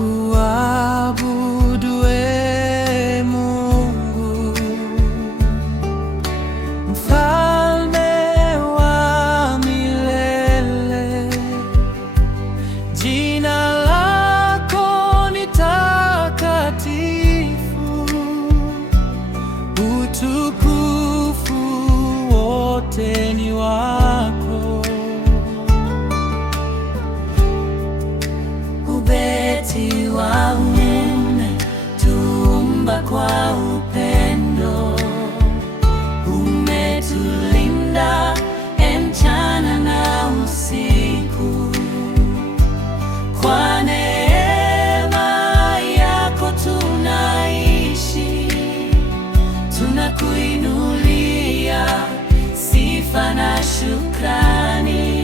Twakuabudu Ee Mungu, Mfalme wa milele. Jina lako ni takatifu, utukufu wote ni wako. Ubeti wa umetuumba kwa upendo, umetulinda mchana na usiku. Kwa neema yako tunaishi, tunakuinulia sifa na shukrani.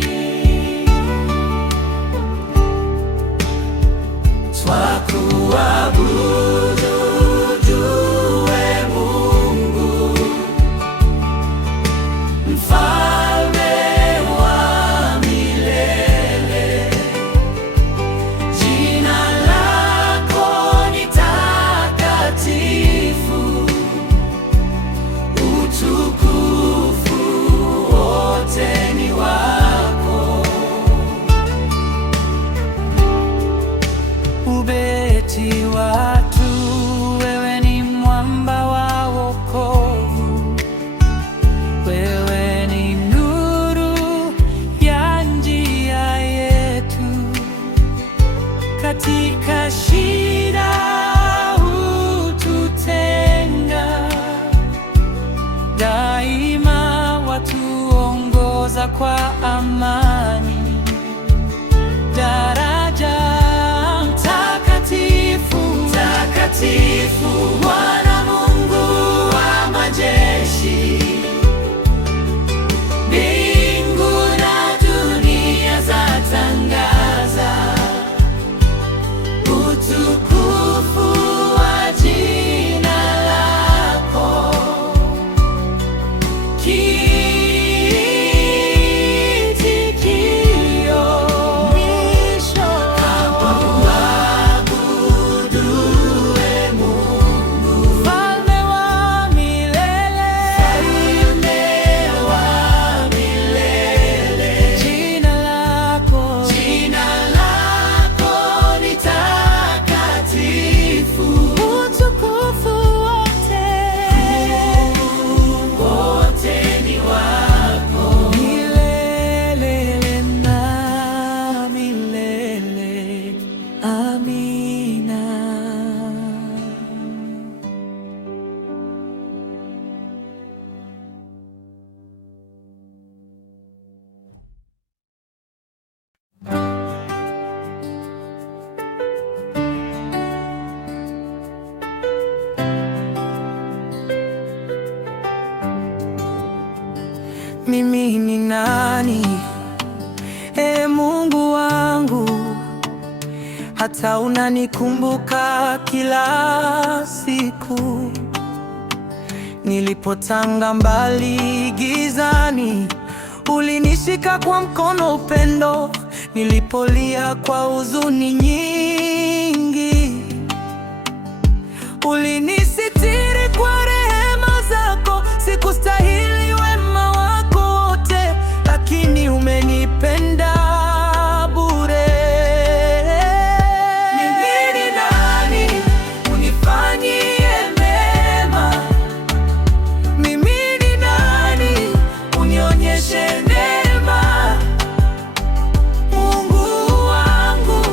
Twakuabudu Ee Mungu, Mfalme wa milele. Jina lako ni takatifu, utukufu wote ni wako. Ubeti watu, wewe ni mwamba wa wokovu, wewe ni nuru ya njia yetu. Katika shida hututenga, daima watuongoza kwa amani. Daraja mtakatifu, Bwana Mungu wa majeshi. Mbingu na dunia zatangaza utukufu wa jina lako. Mimi ni nani, Ee Mungu wangu, hata unanikumbuka kila siku? Nilipotanga mbali gizani, ulinishika kwa mkono upendo. Nilipolia kwa huzuni nyingi, ulinisitiri kwa rehema zako. Sikustahili wema wako wote, lakini umenipenda bure. Mimi ni nani unifanyie mema? Mimi ni nani unionyeshe neema? Mungu wangu,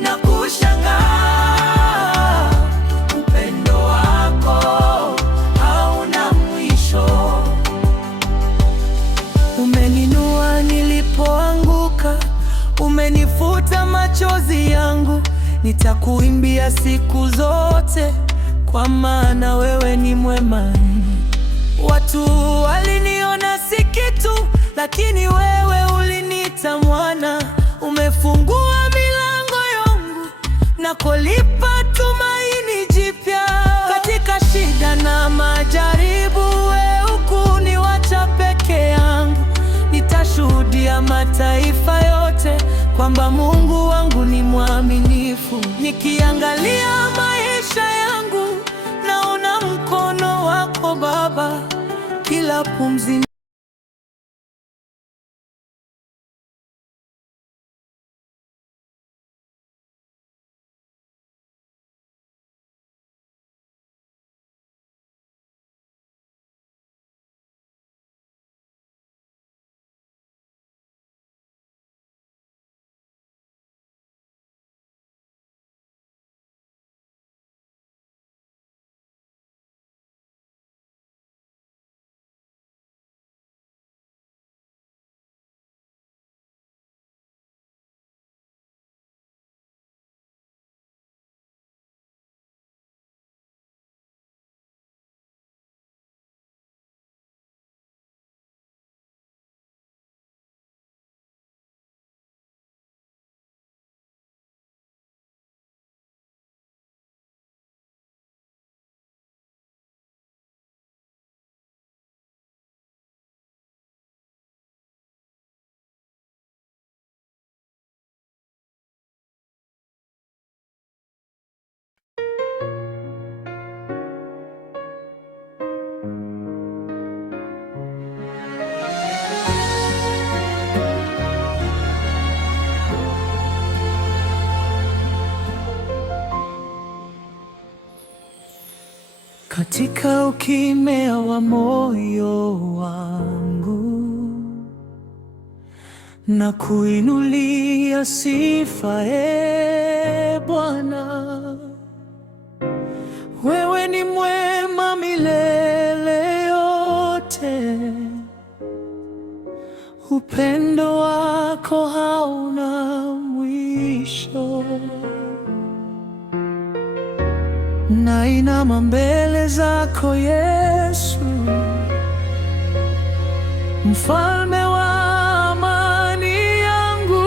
nakushangaa, upendo wako hauna mwisho. Umeninua nilipoanguka, umenifuta machozi yangu. Nitakuimbia siku zote, kwa maana wewe ni mwema. Watu waliniona si kitu, lakini wewe uliniita mwana. Umefungua milango yangu na kulipa tumaini jipya. Katika shida na majaribu, wewe hukuniacha peke yangu. Nitashuhudia mataifa yote kwamba Mungu wangu ni mwaminifu. Nikiangalia maisha yangu, naona mkono wako Baba, kila pumzi katika ukimya wa moyo wangu, na kuinulia sifa, Bwana. Wewe ni mwema milele yote, upendo wako hauna mwisho. Nainama mbele zako Yesu, mfalme wa amani yangu.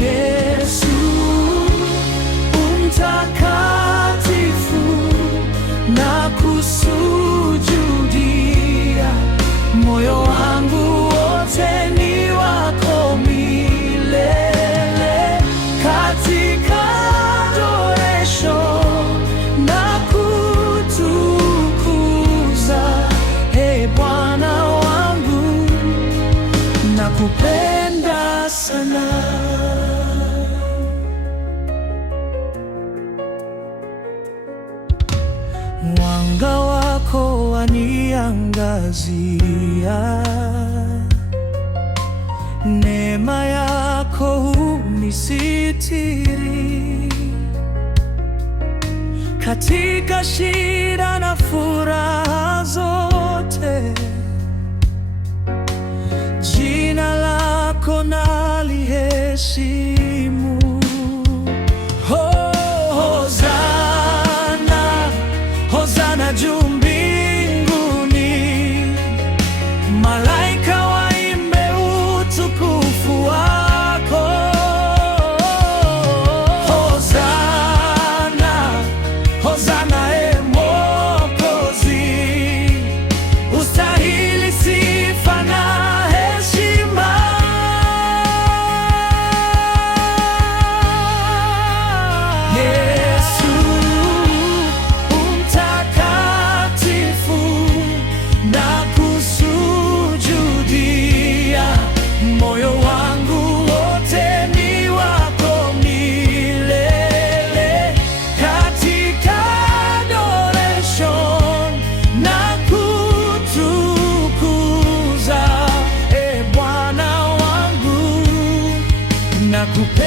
Yesu umtakatifu, na kusujudia, moyo wangu wote ni wako milele. Nakupenda sana. Mwanga wako waniangazia, neema yako hunisitiri, katika shida na furaha zote. Jina lako naliheshimu. Hosana, hosana juu mbinguni, malaika waimbe utukufu wako. Hosana, hosana Mwokozi, ustahili sifa na nakupenda.